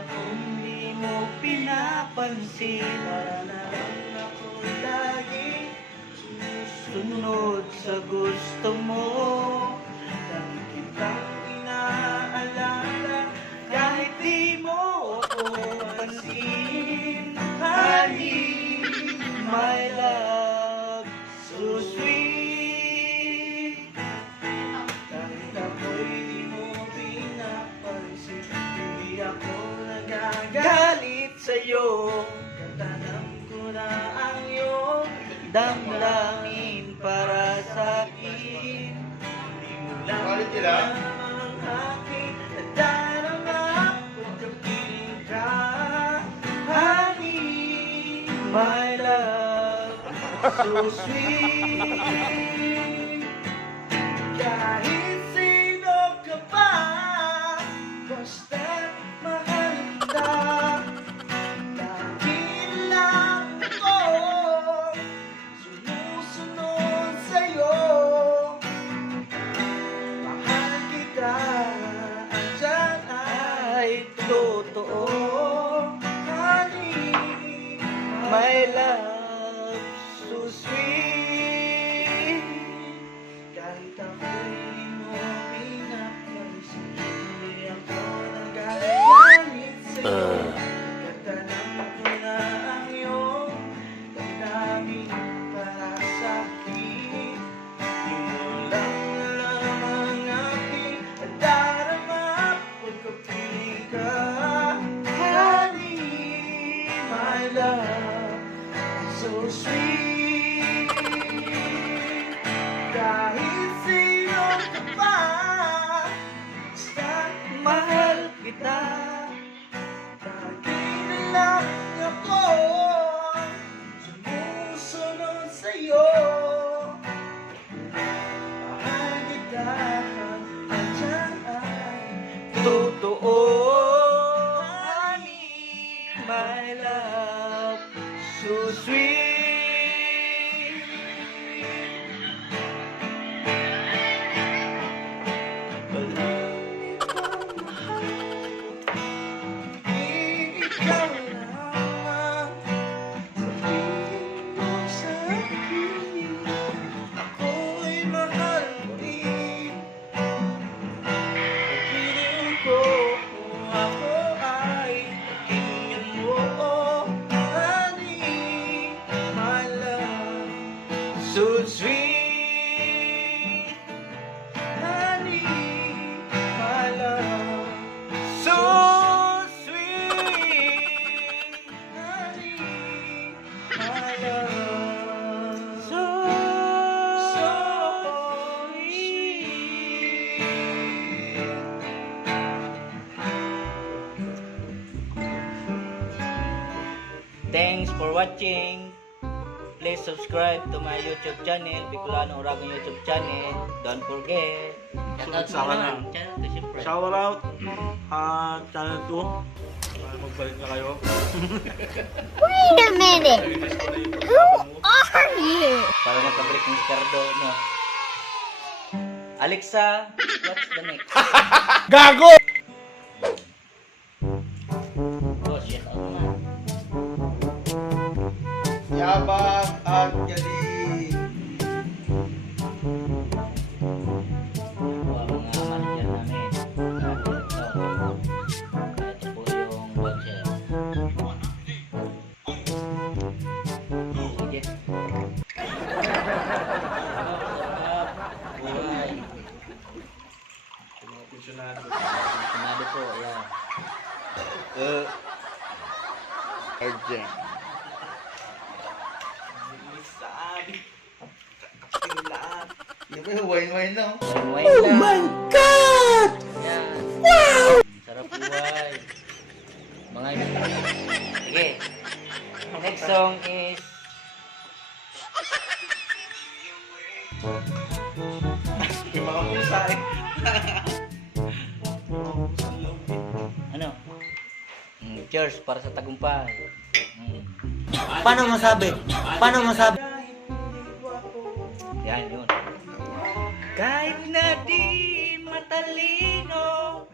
Kung di mo pinapansin, para na lang ako lagi sumusunod sa gusto mo. Lagi kitang inaalala kahit di mo ako pansin. Honey, my love, so sweet. Kahit ako'y di mo pinapansin, hindi ako nagagalit sa'yo. Katanam ko na ang iyong damdamin para sa'kin. Hindi mo lang ang aking nadarama kung kapiling ka. Honey, my love, so sweet. Kahit sino ka pa, basta't mahal kita. Dahil lang ako sumusunod sa'yo. Mahal kita, andyan ay totoo. Honey, my love, so sweet. Kahit ako'y di mo pinapansin, hindi ako nagagalit sa'yo. Katanam ko na ang iyong damdamin para sa'kin. Di mo lang alam ang aking nadarama pagkapiling ka. Honey, my love, so sweet. Kahit sino ka pa, basta't mahal kita. Lagi na lang ako sumusunod sa'yo. Mahal kita, andyan ay totoo. Honey, my love, so sweet. Ikaw lamang sabihin mo sa'kin, ako'y mahal mo rin. Piling ko kung ako ay pakinggan mo. Honey, my love, so sweet. Honey, my love, so sweet. Honey, my love, so sweet. Thanks for watching. Please subscribe to my YouTube channel, Bicolano Uragon YouTube channel. Don't forget. Saka na. Shout out channel 2. Magbalik na kayo. Wait a minute. Who are you? Para makabalik ng Ricardo, no? Alexa, what's the next? Gago! Oh, shit out na. Yabang at galing. Mga manager namin. Ito po yung voucher. Sige. Buhay. Mga pensyonado. Sinado po, ayan. Urgent. Yung ba yung wine-wine lang? Oh my God! Ayan. Wow! Sarap buhay. Mga yun. Sige. Next song is Yung mga pusa eh. ano? Cheers para sa tagumpay. Paano masabi? Paano masabi? Yan yun. Kahit na di matalino,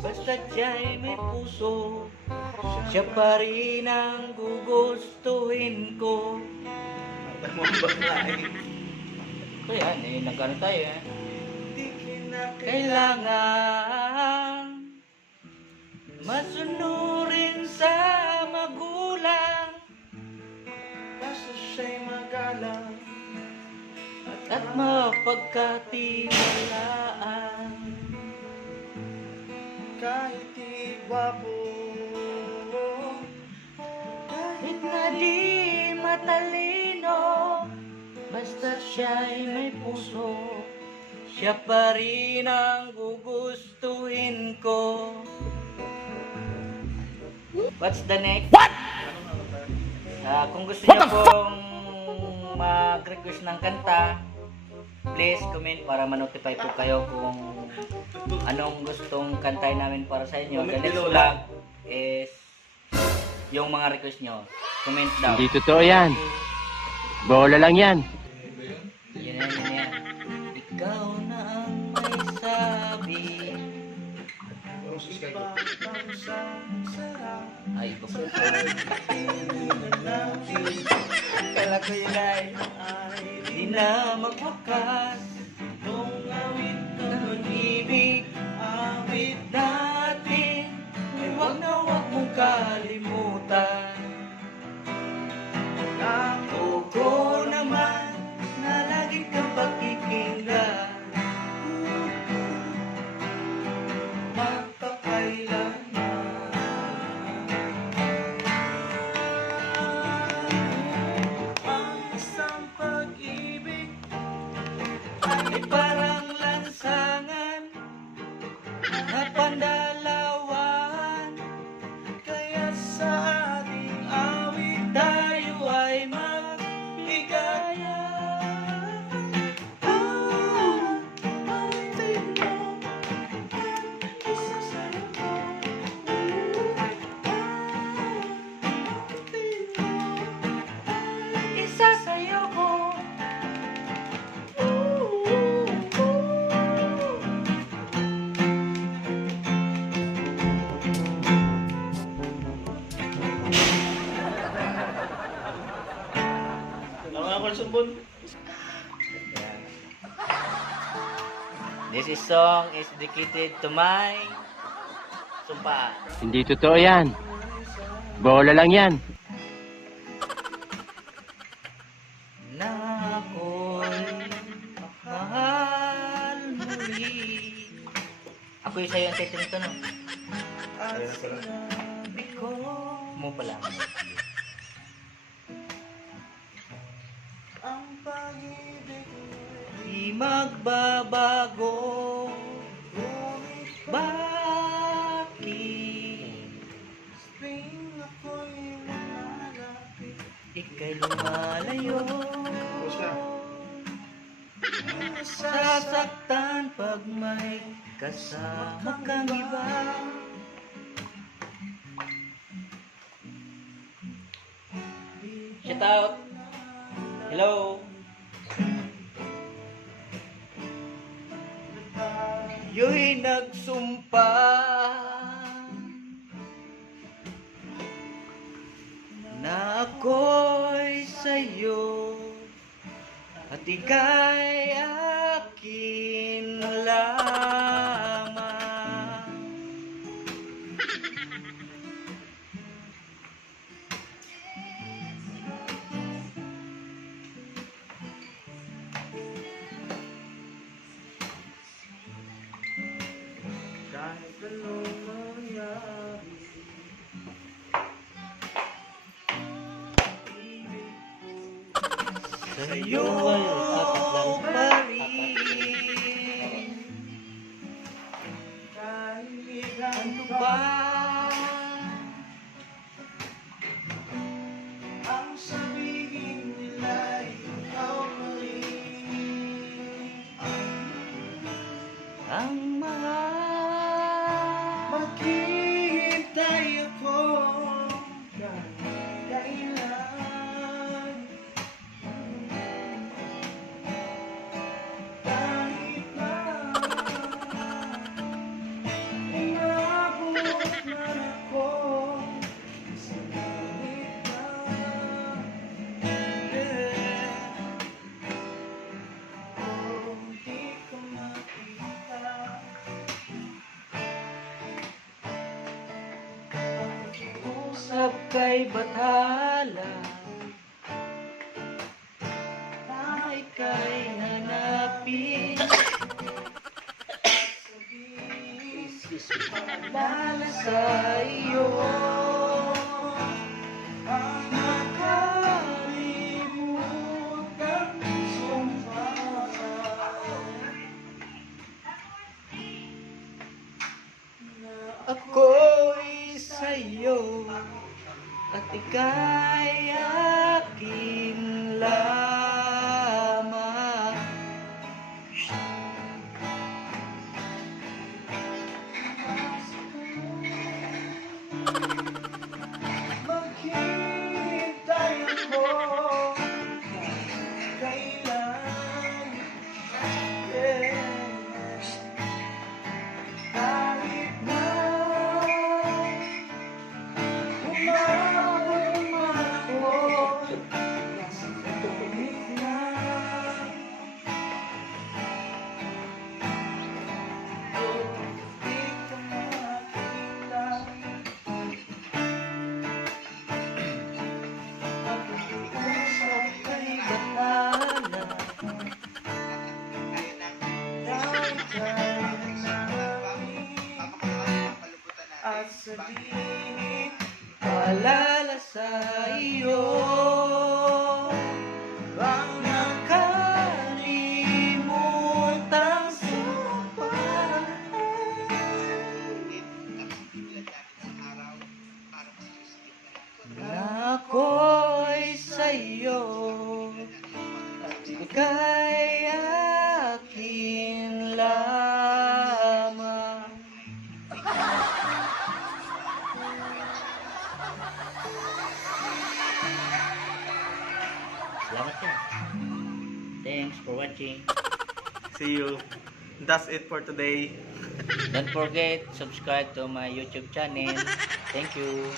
basta Basta't siya'y may puso, siya pa rin ang gugustuhin ko. Kaya, nagkano tayo eh. Kailangan masunurin sa magulang, Basta siya'y magalang at mapagkatiwalaan. kahit di gwapo, Kahit na di matalino, basta't siya'y may puso, siya pa rin ang gugustuhin ko. What's the next? What? Kung gusto niyo pong mag-request ng kanta, please comment para ma-notify po kayo kung anong gustong kantahin namin para sa inyo. The next vlog is yung mga request nyo. Comment down. Hindi totoo yan. Bola lang yan. Yan. Ikaw na ang may sabi. Ay, iba po. Kala ko yun ay di na magwakas. Nung awit ng pag-ibig, awit natin, ay wag na wag mong kalimutan. Ako ko naman na lagi kang pagkikinggan, magpakailanman. Ang isang pag-ibig ay parang lansangan na pandalawan. Kaya sa ating awit tayo ay magbigayan. Awitin mo isa sa'yo ko. Awitin mo isa sa'yo ko. This song is dedicated to my sumpa. Hindi totoo yan. Bola lang yan. Na ako'y mahal muli. Ako yung sa'yo ang title nito, no? Sabi ko mo pala. ang pag-ibig Di magbabago. Bakit spring ako'y lumalapit. ika'y lumalayo? Tapos na. Sasaktan pag may kasama kang iba. Shout out. Hello. Yo'y nagsumpa na ako'y sa'yo at ika'y akin lamang. Kahit anong mangyari, Sa'yo pa rin. kahit Ano ba ang sabihin nila, ikaw pa rin ang mahal? maghihintay ako kahit kailan. usap kay Bathala na ika'y hanapin. Paalala sa iyo ang nakalimutan sumpa. Ako'y sa'yo at ika'y akin lamang. Maghihintay ako kailan, yes. Kahit na umabot man ako sa tumig na di ka makita. Usap kay Bathala At sabihin paalala sa iyo ang nakalimutang sumpaan. Na ako'y sa'yo at ika'y akin lamang. Salamat yan. Thanks for watching. See you. That's it for today. Don't forget, subscribe to my YouTube channel. Thank you.